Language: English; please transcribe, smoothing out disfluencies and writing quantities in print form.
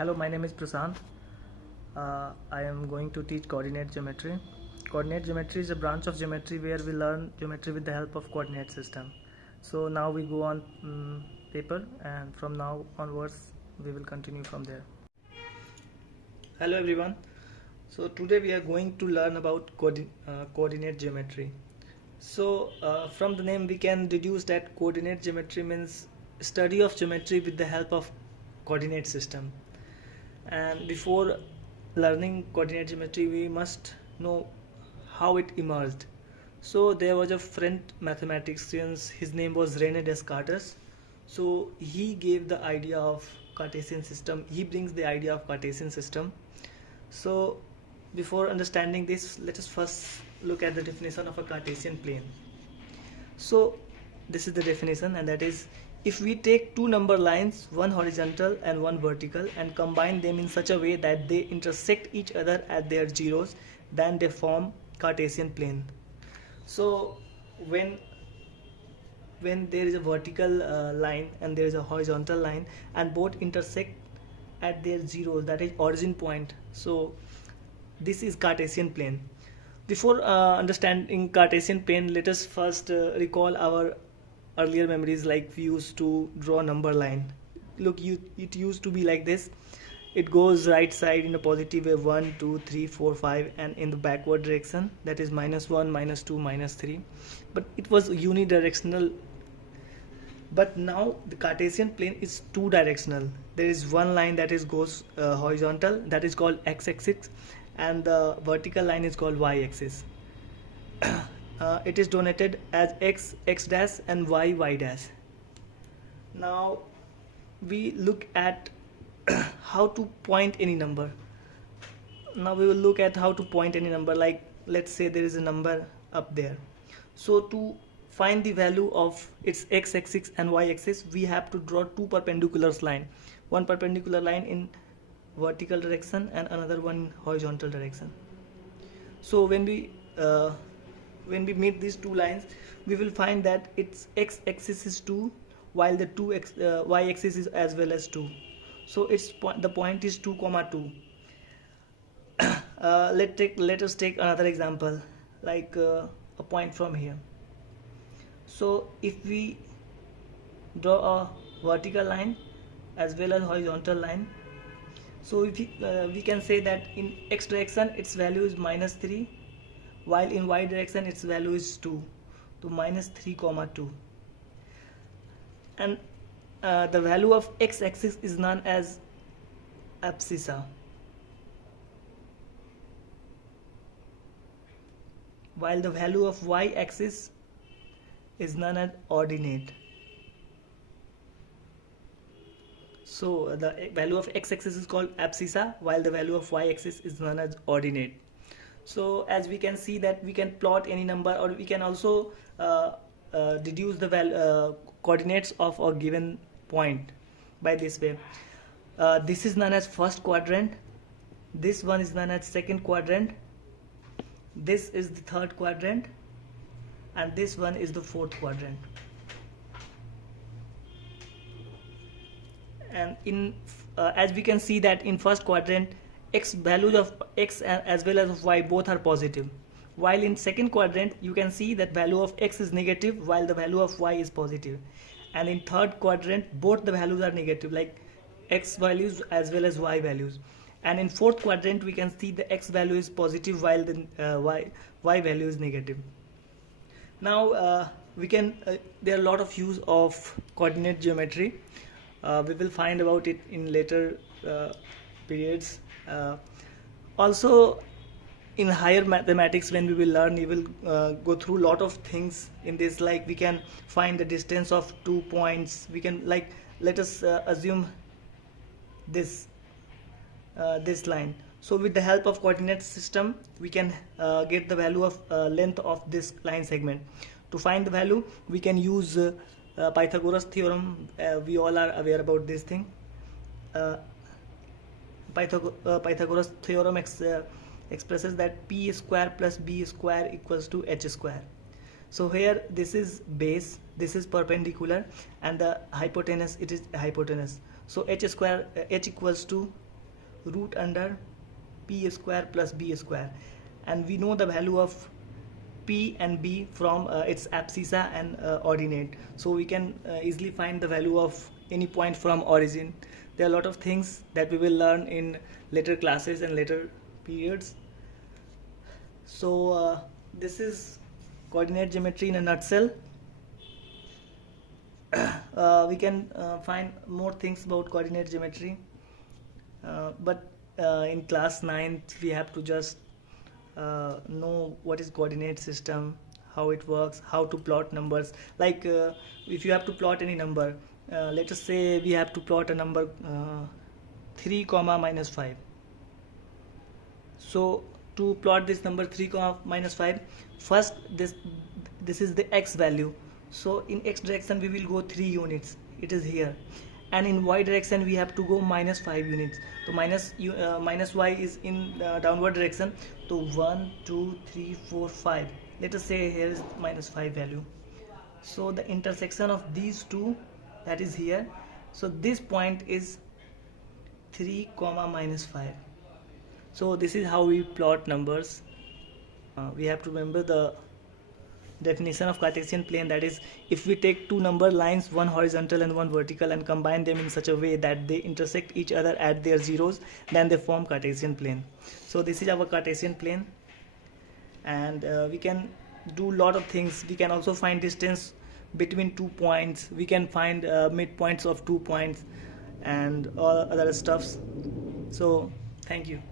Hello, my name is Prasant. I am going to teach coordinate geometry. Coordinate geometry is a branch of geometry where we learn geometry with the help of coordinate system. So now we go on paper, and from now onwards we will continue from there. Hello everyone. So today we are going to learn about coordinate geometry. So from the name we can deduce that coordinate geometry means study of geometry with the help of coordinate system. And before learning coordinate geometry we must know how it emerged. So there was a French mathematician, his name was René Descartes. So he gave the idea of Cartesian system, he brings the idea of Cartesian system. So before understanding this, let us first look at the definition of a Cartesian plane. So this is the definition, and that is, if we take two number lines, one horizontal and one vertical, and combine them in such a way that they intersect each other at their zeros, then they form Cartesian plane. So when there is a vertical line and there is a horizontal line and both intersect at their zeros, that is origin point, so this is Cartesian plane. Before understanding Cartesian plane, let us first recall our earlier memories. Like we used to draw number line. Look, it used to be like this. It goes right side in a positive way, 1 2 3 4 5, and in the backward direction, that is -1 -2 -3, but it was unidirectional. But now the Cartesian plane is two directional. There is one line that is goes horizontal, that is called x-axis, and the vertical line is called y-axis. It is denoted as x dash and y dash. Now we look at how to point any number. Now we will look at how to point any number. Like let's say there is a number up there. So to find the value of its x-axis and y-axis, we have to draw two perpendicular lines. One perpendicular line in vertical direction and another one in horizontal direction. So when we meet these two lines, we will find that its x-axis is 2, while the y-axis is as well as 2. So the point is 2, 2. Let us take another example, like a point from here. So if we draw a vertical line as well as horizontal line, so if we can say that in x direction its value is -3, while in y direction its value is 2, so -3, 2. And the value of x-axis is known as abscissa, while the value of y-axis is known as ordinate. So the value of x-axis is called abscissa, while the value of y-axis is known as ordinate. So as we can see that we can plot any number, or we can also deduce the coordinates of a given point by this way. This is known as first quadrant, this one is known as second quadrant, this is the third quadrant, and this one is the fourth quadrant. And in as we can see that in first quadrant, values of x as well as of y both are positive, while in second quadrant you can see that value of x is negative while the value of y is positive, and in third quadrant both the values are negative, like x values as well as y values, and in fourth quadrant we can see the x value is positive while the y value is negative. Now we can there are a lot of use of coordinate geometry. We will find about it in later periods. Also in higher mathematics, when we will learn, we will go through a lot of things in this. Like we can find the distance of 2 points. We can, like, let us assume this line. So with the help of coordinate system we can get the value of length of this line segment. To find the value we can use Pythagoras theorem. We all are aware about this thing. Pythagoras theorem expresses that p square plus b square equals to h square. So here this is base, this is perpendicular, and the hypotenuse, it is hypotenuse. So h square, h equals to root under p square plus b square, and we know the value of p and b from its abscissa and ordinate, so we can easily find the value of any point from origin. There are a lot of things that we will learn in later classes and later periods. So this is coordinate geometry in a nutshell. We can find more things about coordinate geometry, but in class 9th we have to just know what is coordinate system, how it works, how to plot numbers. Like if you have to plot any number, let us say we have to plot a number 3 comma minus 5. So to plot this number 3 comma minus 5, first this is the x value. So in x direction we will go 3 units, it is here, and in y direction we have to go minus 5 units. So minus y is in downward direction. So 1 2 3 4 5, let us say here is minus 5 value. So the intersection of these two, that is here. So this point is 3 comma minus 5. So this is how we plot numbers. We have to remember the definition of Cartesian plane, that is, if we take two number lines, one horizontal and one vertical, and combine them in such a way that they intersect each other at their zeros, then they form Cartesian plane. So this is our Cartesian plane, and we can do a lot of things. We can also find distance between 2 points, we can find midpoints of 2 points and all other stuffs. So thank you.